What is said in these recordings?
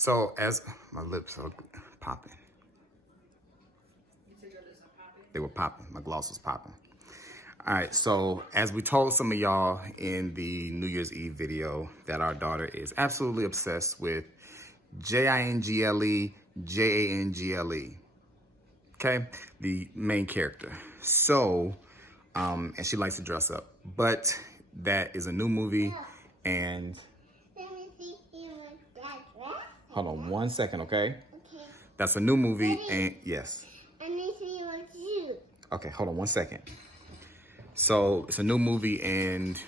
So as my lips are popping. They were popping. My gloss was popping. All right, so as we told some of y'all in the New Year's Eve video that our daughter is absolutely obsessed with Jingle Jangle, okay? The main character. So, and she likes to dress up, but that is a new movie and hold on one second, okay? Okay. That's a new movie and yes. I need to see what you. Okay, hold on one second. So it's a new movie and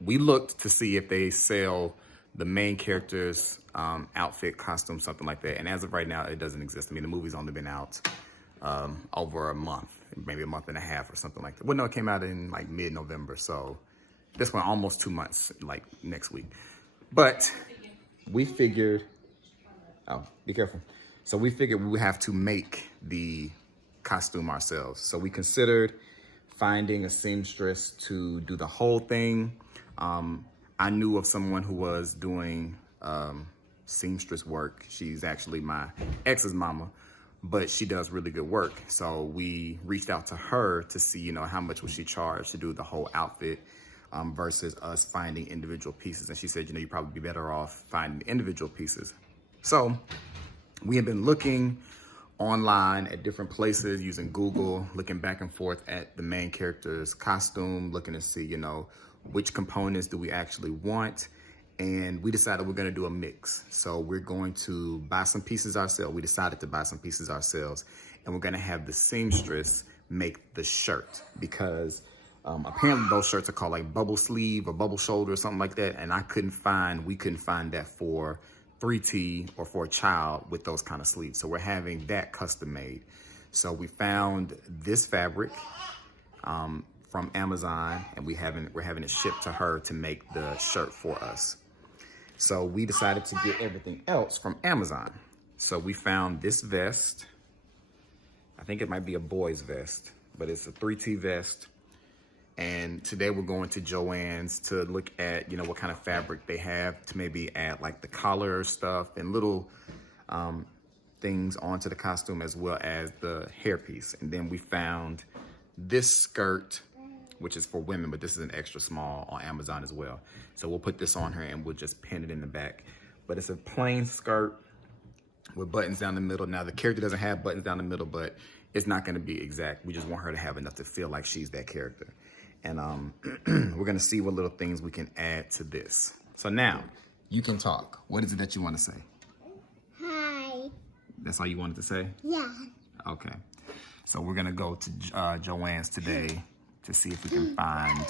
we looked to see if they sell the main character's outfit, costume, something like that. And as of right now, it doesn't exist. I mean, the movie's only been out over a month, maybe a month and a half or something like that. Well, no, it came out in like mid-November. So this one, almost 2 months, like next week. But we figured, oh, be careful. So we figured we would have to make the costume ourselves. So we considered finding a seamstress to do the whole thing. I knew of someone who was doing seamstress work. She's actually my ex's mama, but she does really good work. So we reached out to her to see, you know, how much would she charge to do the whole outfit versus us finding individual pieces. And she said, you know, you'd probably be better off finding individual pieces. So we have been looking online at different places using Google, looking back and forth at the main character's costume, looking to see, you know, which components do we actually want. And we decided we're gonna do a mix. So we're going to buy some pieces ourselves. We decided to buy some pieces ourselves and we're gonna have the seamstress make the shirt because apparently those shirts are called like bubble sleeve or bubble shoulder or something like that. And we couldn't find that for 3T or for a child with those kind of sleeves. So we're having that custom made. So we found this fabric from Amazon and we're having it shipped to her to make the shirt for us. So we decided to get everything else from Amazon. So we found this vest. I think it might be a boy's vest, but it's a 3T vest. And today we're going to Joann's to look at, you know, what kind of fabric they have to maybe add like the collar stuff and little things onto the costume as well as the hairpiece. And then we found this skirt, which is for women, but this is an extra small on Amazon as well. So we'll put this on her and we'll just pin it in the back. But it's a plain skirt with buttons down the middle. Now the character doesn't have buttons down the middle, but it's not gonna be exact. We just want her to have enough to feel like she's that character. And we're gonna see what little things we can add to this. So now, you can talk. What is it that you wanna say? Hi. That's all you wanted to say? Yeah. Okay. So we're gonna go to Joann's today to see if we can find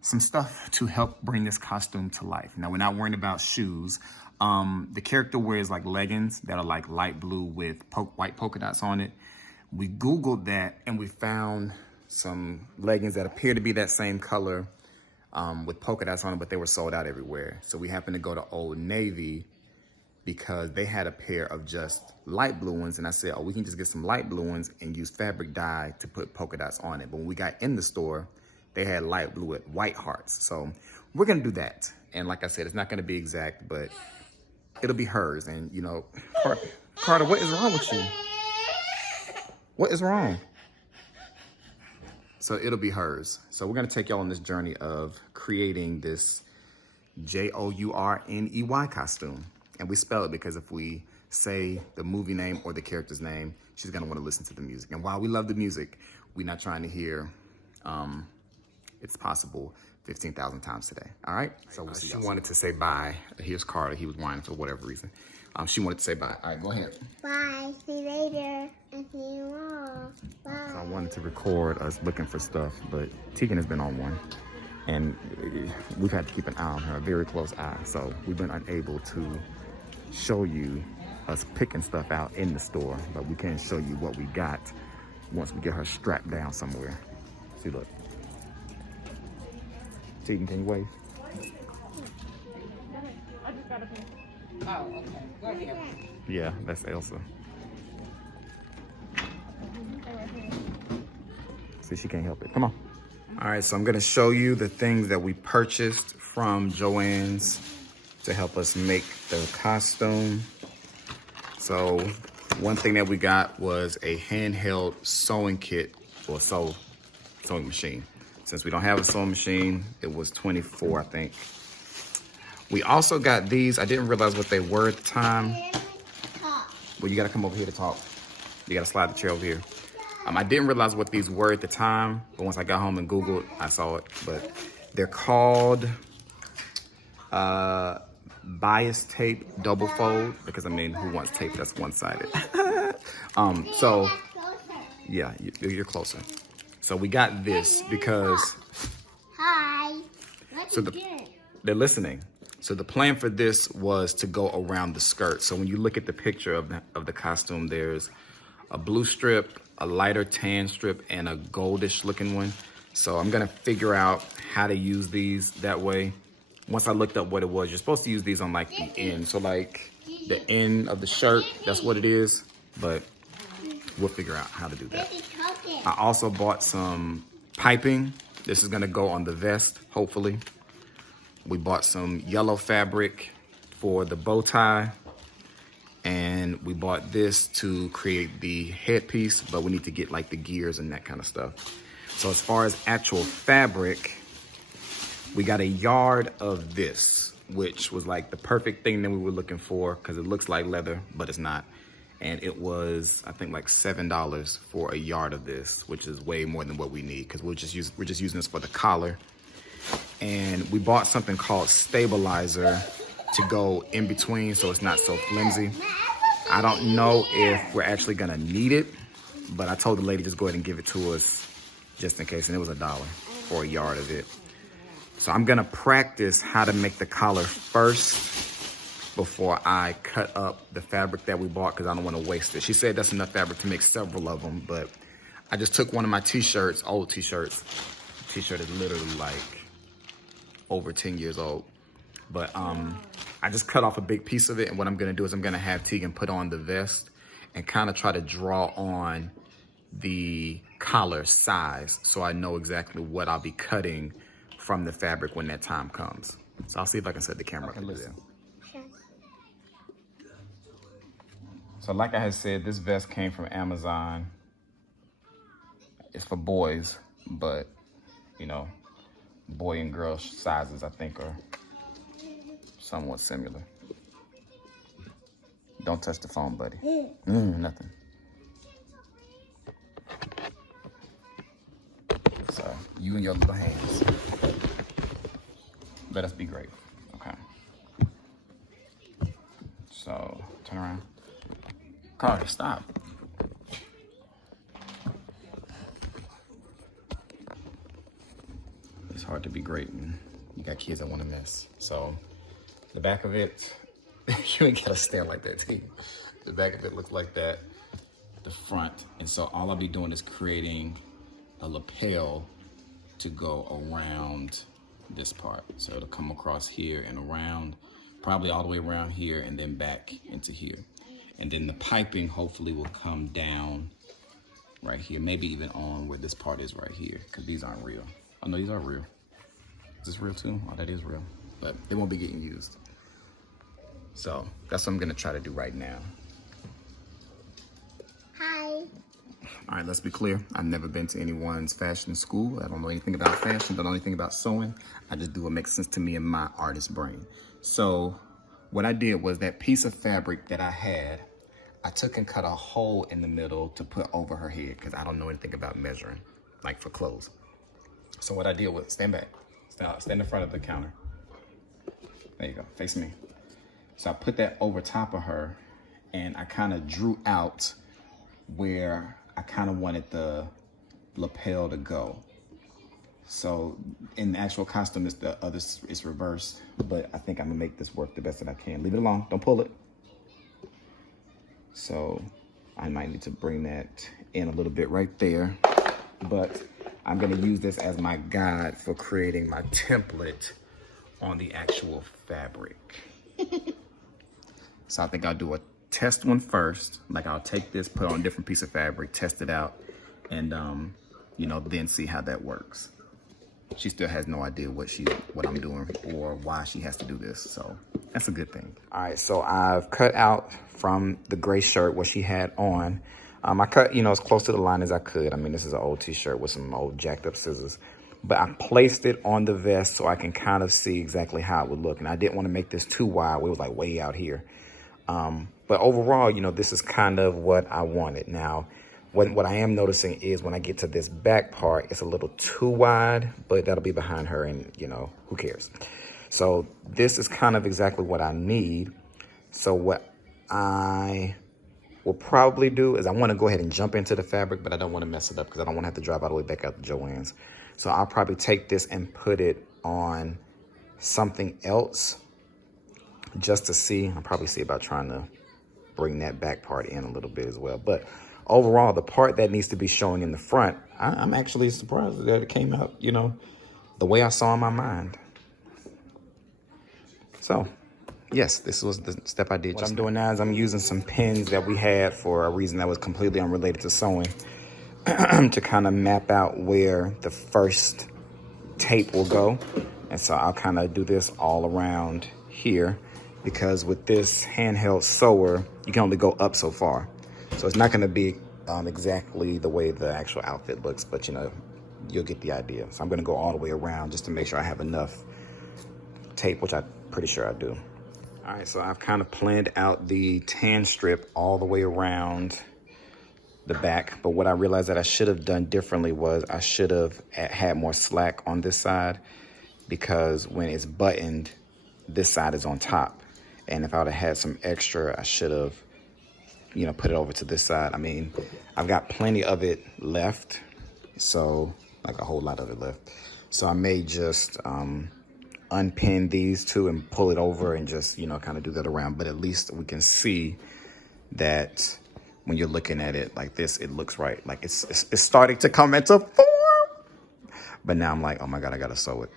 some stuff to help bring this costume to life. Now, we're not worrying about shoes. The character wears like leggings that are like light blue with white polka dots on it. We Googled that and we found some leggings that appear to be that same color with polka dots on them, but they were sold out everywhere. So we happened to go to Old Navy because they had a pair of just light blue ones. And I said, oh, we can just get some light blue ones and use fabric dye to put polka dots on it. But when we got in the store, they had light blue with white hearts. So we're gonna do that. And like I said, it's not gonna be exact, but it'll be hers. And you know, Carter, what is wrong with you? What is wrong? So it'll be hers. So we're gonna take y'all on this journey of creating this Journey costume. And we spell it because if we say the movie name or the character's name, she's gonna wanna listen to the music. And while we love the music, we're not trying to hear It's Possible 15,000 times today, all right? So we'll see she wanted to say bye. Here's Carter, he was whining for whatever reason. She wanted to say bye. All right, go ahead. Bye, see you later, and see you all. Bye. So I wanted to record us looking for stuff, but Tegan has been on one. And we've had to keep an eye on her, a very close eye. So we've been unable to show you us picking stuff out in the store, but we can show you what we got once we get her strapped down somewhere. See, look. Tegan, can you wave? Oh, okay. Go here. Yeah, that's Elsa. See, she can't help it. Come on. All right, so I'm gonna show you the things that we purchased from Joann's to help us make the costume. So one thing that we got was a handheld sewing kit or sewing machine. Since we don't have a sewing machine, it was $24, I think. We also got these. I didn't realize what they were at the time. Well, you gotta come over here to talk. You gotta slide the chair over here. I didn't realize what these were at the time, but once I got home and Googled, I saw it. But they're called bias tape double fold, because I mean, who wants tape that's one-sided? So yeah, you're closer. So we got this because Hi. so they're listening. So the plan for this was to go around the skirt. So when you look at the picture of the costume, there's a blue strip, a lighter tan strip, and a goldish looking one. So I'm gonna figure out how to use these that way. Once I looked up what it was, you're supposed to use these on like the end. So like the end of the shirt, that's what it is. But we'll figure out how to do that. I also bought some piping. This is gonna go on the vest, hopefully. We bought some yellow fabric for the bow tie. And we bought this to create the headpiece, but we need to get like the gears and that kind of stuff. So as far as actual fabric, we got a yard of this, which was like the perfect thing that we were looking for because it looks like leather, but it's not. And it was, I think, like $7 for a yard of this, which is way more than what we need because we're just using this for the collar. And we bought something called stabilizer to go in between so it's not so flimsy. I don't know if we're actually gonna need it, but I told the lady just go ahead and give it to us just in case, and it was $1 for a yard of it. So I'm gonna practice how to make the collar first before I cut up the fabric that we bought because I don't want to waste it. She said that's enough fabric to make several of them, but I just took one of my t-shirts, old t-shirts. The t-shirt is literally like over 10 years old. But I just cut off a big piece of it, and what I'm gonna do is I'm gonna have Tegan put on the vest and kind of try to draw on the collar size so I know exactly what I'll be cutting from the fabric when that time comes. So I'll see if I can set the camera up to do that. So like I had said, this vest came from Amazon. It's for boys, but you know, boy and girl sizes I think are somewhat similar. Don't touch the phone, buddy. Nothing. So you and your little hands. Let us be great. Okay. So turn around. Carter, stop. It's hard to be great and you got kids that want to mess. So the back of it, you ain't gotta stand like that, too. The back of it looks like that, the front. And so all I'll be doing is creating a lapel to go around this part. So it'll come across here and around, probably all the way around here and then back into here. And then the piping hopefully will come down right here, maybe even on where this part is right here, because these aren't real. Oh no, these are real. Is this real too? Oh, that is real, but they won't be getting used. So that's what I'm gonna try to do right now. Hi. All right, let's be clear. I've never been to anyone's fashion school. I don't know anything about fashion, don't know anything about sewing. I just do what makes sense to me in my artist brain. So what I did was that piece of fabric that I had, I took and cut a hole in the middle to put over her head because I don't know anything about measuring, like for clothes. So what I did was, stand back, stand in front of the counter. There you go, face me. So I put that over top of her and I kind of drew out where I kind of wanted the lapel to go. So in the actual costume, it's reversed, but I think I'm gonna make this work the best that I can. Leave it alone, don't pull it. So I might need to bring that in a little bit right there, but I'm gonna use this as my guide for creating my template on the actual fabric. So I think I'll do a test one first. Like I'll take this, put on a different piece of fabric, test it out, and you know, then see how that works. She still has no idea what I'm doing or why she has to do this. So That's a good thing. All right, so I've cut out from the gray shirt what she had on. I cut, as close to the line as I could. I mean, this is an old t-shirt with some old jacked up scissors. But I placed it on the vest so I can kind of see exactly how it would look. And I didn't want to make this too wide. It was like way out here. But overall, this is kind of what I wanted. Now, what I am noticing is when I get to this back part, it's a little too wide, but that'll be behind her and, who cares? So this is kind of exactly what I need. So what I will probably do is I want to go ahead and jump into the fabric, but I don't want to mess it up because I don't want to have to drive all the way back out to Joann's. So I'll probably take this and put it on something else just to see. I'll probably see about trying to bring that back part in a little bit as well. But overall, the part that needs to be showing in the front, I'm actually surprised that it came out, the way I saw in my mind. So, yes, this was the step I did. What I'm doing now is I'm using some pins that we had for a reason that was completely unrelated to sewing to kind of map out where the first tape will go. And so I'll kind of do this all around here because with this handheld sewer, you can only go up so far. So it's not going to be exactly the way the actual outfit looks, but you'll get the idea. So I'm going to go all the way around just to make sure I have enough tape, which I'm pretty sure I do. All right, so I've kind of planned out the tan strip all the way around the back, but what I realized that I should have done differently was I should have had more slack on this side because when it's buttoned, this side is on top. And if I would have had some extra, I should have, put it over to this side. I mean, I've got plenty of it left, so like a whole lot of it left. So I may just unpin these two and pull it over and just, kind of do that around. But at least we can see that when you're looking at it like this, it looks right. Like it's starting to come into form. But now I'm like, oh my God, I gotta sew it.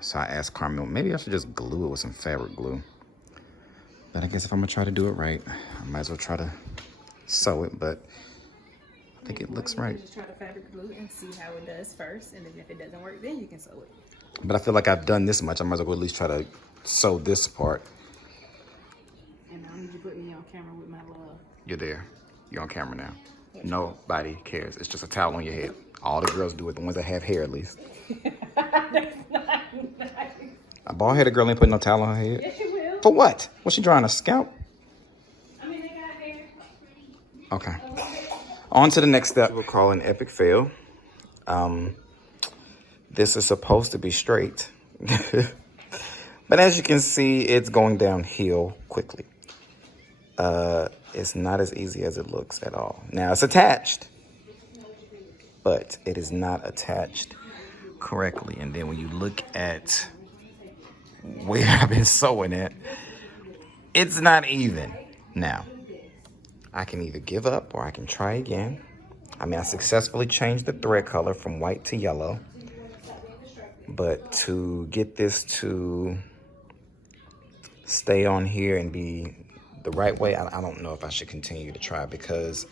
So I asked Carmel, maybe I should just glue it with some fabric glue. But I guess if I'm gonna try to do it right, I might as well try to sew it, but I think it looks right. Just try to fabric glue and see how it does first, and then if it doesn't work, then you can sew it. But I feel like I've done this much, I might as well at least try to sew this part. And I need you to put me on camera with my love. You're there. You're on camera now. Nobody cares. It's just a towel on your head. All the girls do it, the ones that have hair at least. That's not nice. A bald-headed girl ain't putting no towel on her head. Yes, you will. For what? Was she drawing a scalp? I mean, they got hair. Okay. On to the next step. We'll call an epic fail. This is supposed to be straight. But as you can see, it's going downhill quickly. It's not as easy as it looks at all. Now, it's attached, but it is not attached correctly. And then when you look at where I've been sewing it, it's not even. Now, I can either give up or I can try again. I mean, I successfully changed the thread color from white to yellow. But to get this to stay on here and be the right way, I don't know if I should continue to try because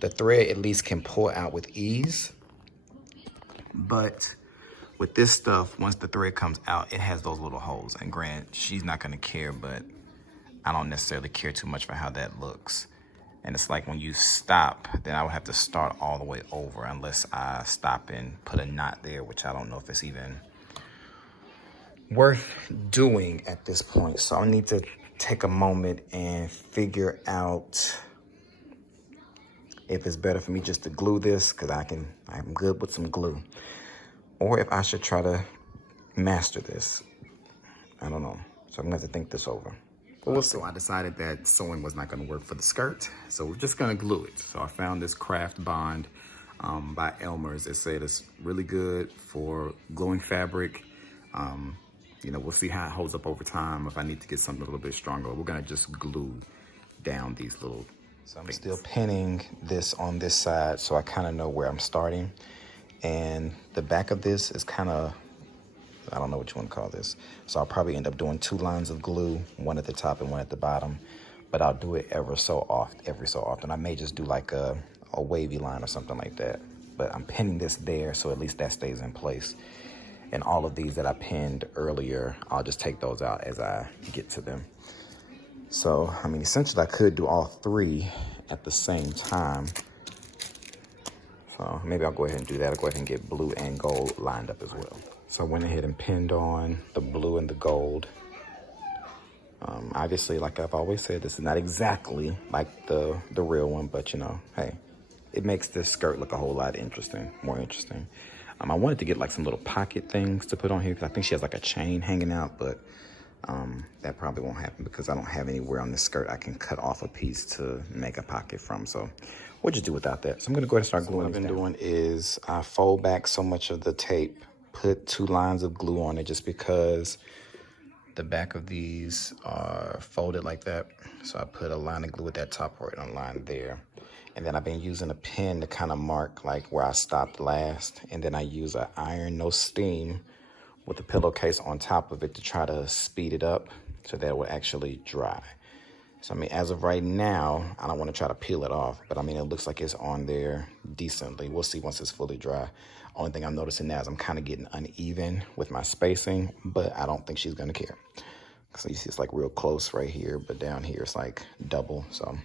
the thread at least can pull out with ease. But with this stuff, once the thread comes out, it has those little holes. And granted, she's not gonna care, but I don't necessarily care too much for how that looks. And it's like when you stop, then I would have to start all the way over unless I stop and put a knot there, which I don't know if it's even worth doing at this point. So I need to take a moment and figure out if it's better for me just to glue this, because I'm good with some glue, or if I should try to master this. I don't know. So I'm gonna have to think this over. So I decided that sewing was not gonna work for the skirt, so we're just gonna glue it. So I found this craft bond by Elmer's. It said it's really good for gluing fabric. We'll see how it holds up over time. If I need to get something a little bit stronger, we're gonna just glue down these little So I'm still pinning this on this side so I kind of know where I'm starting. And the back of this is kind of, I don't know what you want to call this. So I'll probably end up doing 2 lines of glue, one at the top and one at the bottom. But I'll do it every so often. I may just do like a wavy line or something like that. But I'm pinning this there so at least that stays in place. And all of these that I pinned earlier, I'll just take those out as I get to them. So, I mean, essentially I could do all three at the same time. So maybe I'll go ahead and do that. I'll go ahead and get blue and gold lined up as well. So I went ahead and pinned on the blue and the gold. Obviously, like I've always said, this is not exactly like the real one, but you know, hey, it makes this skirt look a whole lot more interesting. I wanted to get like some little pocket things to put on here because I think she has like a chain hanging out, but that probably won't happen because I don't have anywhere on this skirt I can cut off a piece to make a pocket from. So we'll just do without that. So I'm gonna go ahead and start gluing. What I've been doing is I fold back so much of the tape, put 2 lines of glue on it just because the back of these are folded like that. So I put a line of glue at that top part and a line there. And then I've been using a pen to kind of mark like where I stopped last. And then I use an iron, no steam, with a pillowcase on top of it to try to speed it up so that it will actually dry. So I mean, as of right now, I don't want to try to peel it off, but I mean, it looks like it's on there decently. We'll see once it's fully dry. Only thing I'm noticing now is I'm kind of getting uneven with my spacing, but I don't think she's gonna care. So you see it's like real close right here, but down here it's like double. So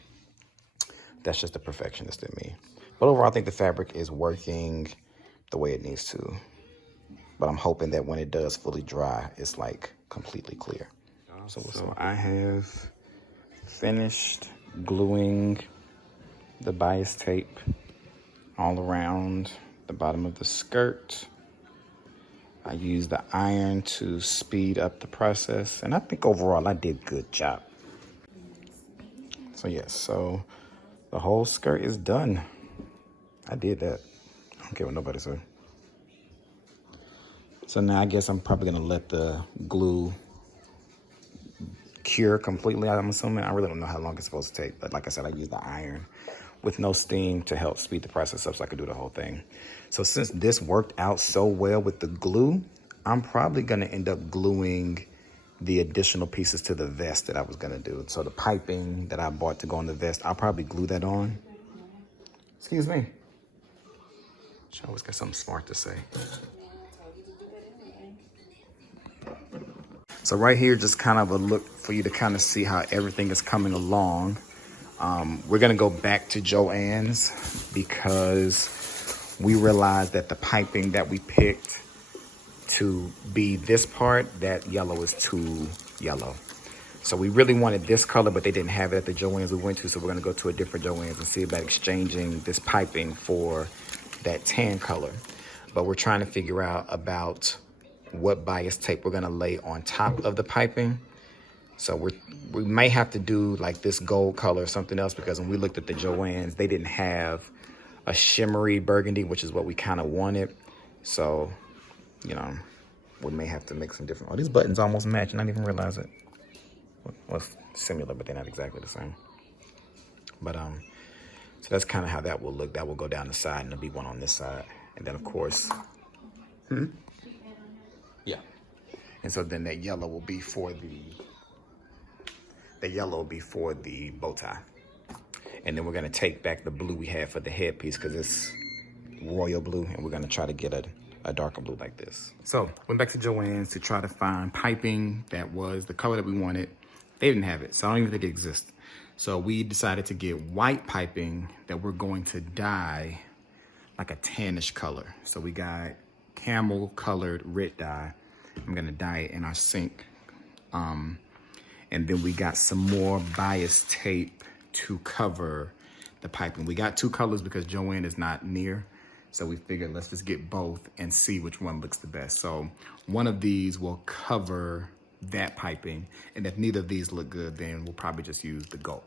that's just the perfectionist in me. But overall, I think the fabric is working the way it needs to. But I'm hoping that when it does fully dry, it's like completely clear. So I have finished gluing the bias tape all around the bottom of the skirt. I used the iron to speed up the process, and I think overall I did a good job. So yes, so the whole skirt is done. I did that. I don't care what nobody says. So now I guess I'm probably gonna let the glue cure completely, I'm assuming. I really don't know how long it's supposed to take, but like I said, I used the iron with no steam to help speed the process up so I could do the whole thing. So since this worked out so well with the glue, I'm probably gonna end up gluing the additional pieces to the vest that I was gonna do. So the piping that I bought to go on the vest, I'll probably glue that on. Excuse me. She always got something smart to say. So right here, just kind of a look for you to kind of see how everything is coming along. We're gonna go back to Joann's because we realized that the piping that we picked to be this part, that yellow is too yellow. So we really wanted this color, but they didn't have it at the Joann's we went to, so we're gonna go to a different Joann's and see about exchanging this piping for that tan color. But we're trying to figure out about what bias tape we're gonna lay on top of the piping. So we may have to do like this gold color or something else, because when we looked at the Joann's, they didn't have a shimmery burgundy, which is what we kind of wanted. So, you know, we may have to make some different. Oh, these buttons almost match and I didn't even realize it. Well, it's similar, but they're not exactly the same. But so that's kind of how that will look. That will go down the side and there'll be one on this side. And then of course, yeah. And so then that yellow will be for the bow tie. And then we're gonna take back the blue we had for the headpiece because it's royal blue, and we're gonna try to get a darker blue like this. So went back to Joann's to try to find piping that was the color that we wanted. They didn't have it, so I don't even think it exists. So we decided to get white piping that we're going to dye like a tannish color. So we got camel colored red dye. I'm gonna dye it in our sink. And then we got some more bias tape to cover the piping. We got 2 colors because Joann is not near. So we figured let's just get both and see which one looks the best. So one of these will cover that piping. And if neither of these look good, then we'll probably just use the gold.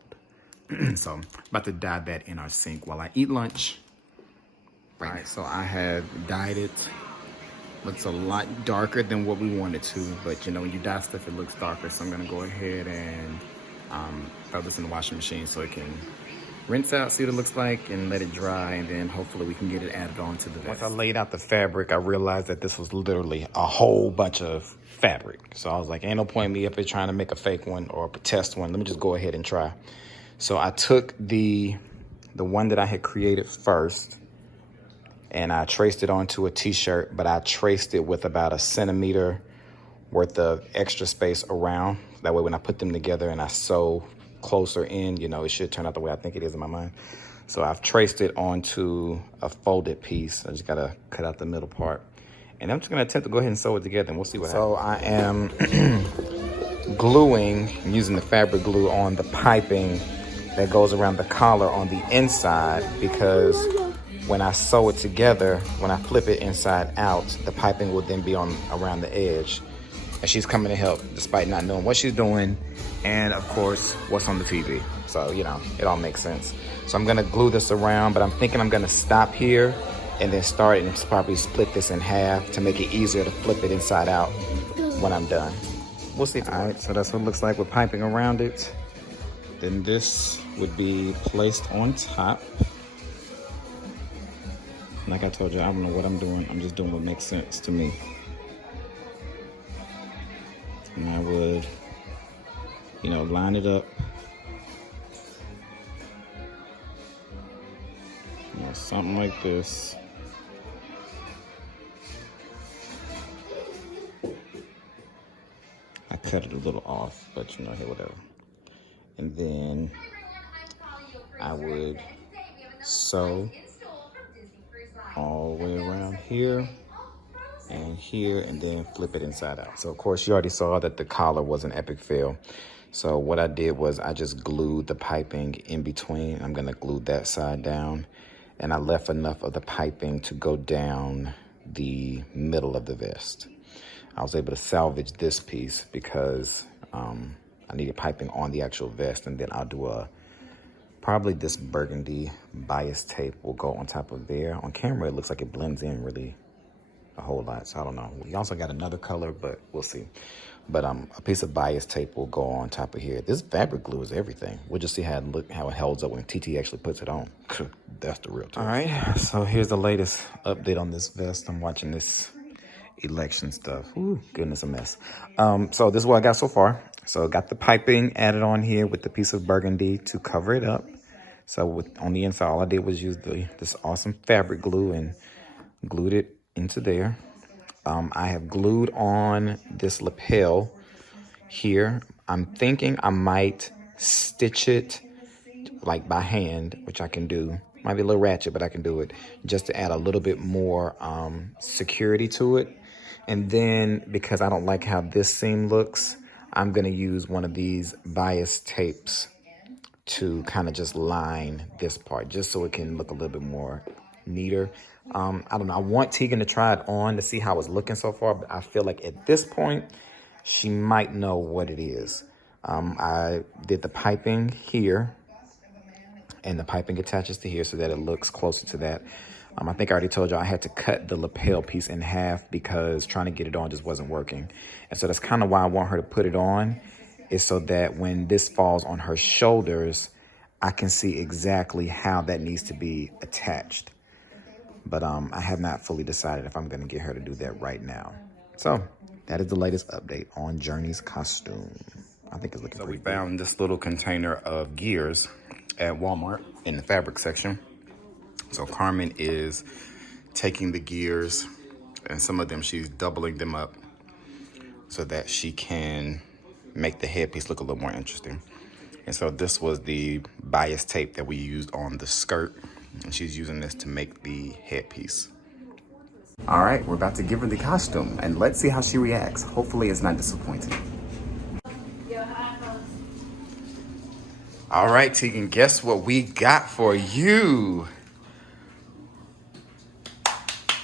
So I'm about to dye that in our sink while I eat lunch. Right, so I have dyed it. Looks a lot darker than what we wanted to, but you know, when you dye stuff, it looks darker. So I'm gonna go ahead and throw this in the washing machine so it can rinse out, see what it looks like, and let it dry, and then hopefully we can get it added on to the vest. Once I laid out the fabric, I realized that this was literally a whole bunch of fabric. So I was like, ain't no point me up here trying to make a fake one or a test one. Let me just go ahead and try. So I took the one that I had created first, and I traced it onto a t-shirt, but I traced it with about 1 centimeter worth of extra space around. That way when I put them together and I sew closer in, you know, it should turn out the way I think it is in my mind. So I've traced it onto a folded piece. I just gotta cut out the middle part. And I'm just gonna attempt to go ahead and sew it together and we'll see what happens. So I am gluing, using the fabric glue on the piping that goes around the collar on the inside, because when I sew it together, when I flip it inside out, the piping will then be on around the edge. And she's coming to help despite not knowing what she's doing and of course what's on the TV. So, you know, it all makes sense. So I'm gonna glue this around, but I'm thinking I'm gonna stop here and then start and probably split this in half to make it easier to flip it inside out when I'm done. We'll see. All right, so that's what it looks like with piping around it. Then this would be placed on top. Like I told you, I don't know what I'm doing. I'm just doing what makes sense to me. And I would, you know, line it up. You know, something like this. I cut it a little off, but you know, hey, whatever. And then I would sew all the way around here and here, and then flip it inside out. So of course you already saw that the collar was an epic fail. So what I did was I just glued the piping in between. I'm gonna glue that side down, and I left enough of the piping to go down the middle of the vest. I was able to salvage this piece because I needed piping on the actual vest, and then I'll do probably this burgundy bias tape will go on top of there. On camera, it looks like it blends in really a whole lot, so I don't know. We also got another color, but we'll see. But a piece of bias tape will go on top of here. This fabric glue is everything. We'll just see how it holds up when TT actually puts it on. That's the real test. All right, so here's the latest update on this vest. I'm watching this election stuff. Ooh, goodness, a mess. So this is what I got so far. So I got the piping added on here with the piece of burgundy to cover it up. So on the inside, all I did was use this awesome fabric glue and glued it into there. I have glued on this lapel here. I'm thinking I might stitch it like by hand, which I can do. Might be a little ratchet, but I can do it just to add a little bit more security to it. And then because I don't like how this seam looks, I'm gonna use one of these bias tapes to kind of just line this part, just so it can look a little bit more neater. I don't know, I want Tegan to try it on to see how it's looking so far, but I feel like at this point, she might know what it is. I did the piping here, and the piping attaches to here so that it looks closer to that. I think I already told you I had to cut the lapel piece in half because trying to get it on just wasn't working. And so that's kind of why I want her to put it on, is so that when this falls on her shoulders, I can see exactly how that needs to be attached. But I have not fully decided if I'm gonna get her to do that right now. So that is the latest update on Journey's costume. I think it's looking pretty good. So we found this little container of gears at Walmart in the fabric section. So Carmen is taking the gears, and some of them she's doubling them up so that she can make the headpiece look a little more interesting. And so this was the bias tape that we used on the skirt, and she's using this to make the headpiece. All right, we're about to give her the costume, and let's see how she reacts. Hopefully it's not disappointing. All right, Tegan, guess what we got for you?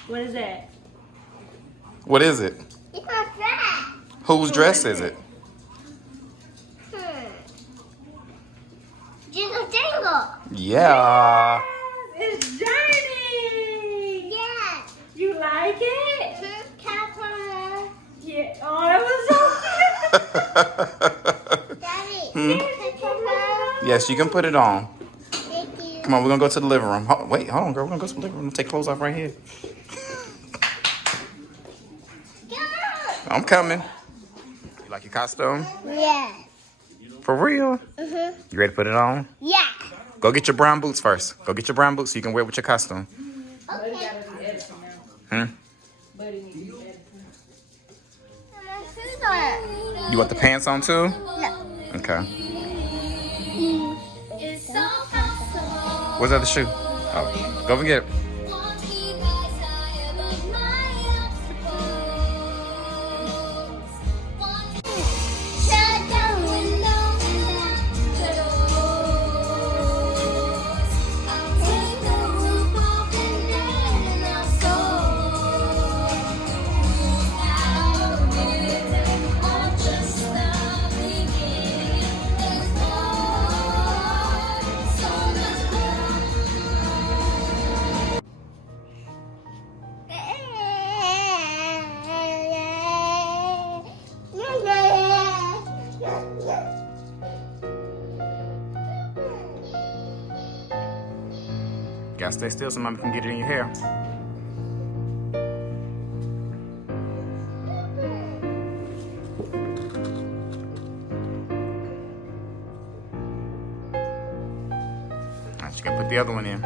What is that? What is it? It's my dress. Whose dress is it? Jingle Jangle. Yeah. It's Journey. Yeah. You like it? Pepper. Yeah. Oh, that was so cute. Daddy. Pepper. Yes, you can put it on. Thank you. Come on, we're gonna go to the living room. Wait, hold on, girl. We're gonna go to the living room. Take clothes off right here. I'm coming. You like your costume? Yes. For real? Mm-hmm. You ready to put it on? Yeah. Go get your brown boots first. Go get your brown boots so you can wear it with your costume. Okay. Buddy needs to be better. You want the pants on too? No. Okay. Where's the other shoe? Oh, go and get it. Gotta stay still so mama can get it in your hair. Alright, you gotta put the other one in.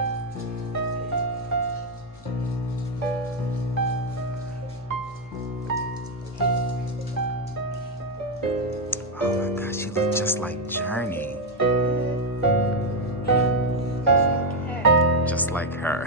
Oh my gosh, you look just like Journey. Just like her.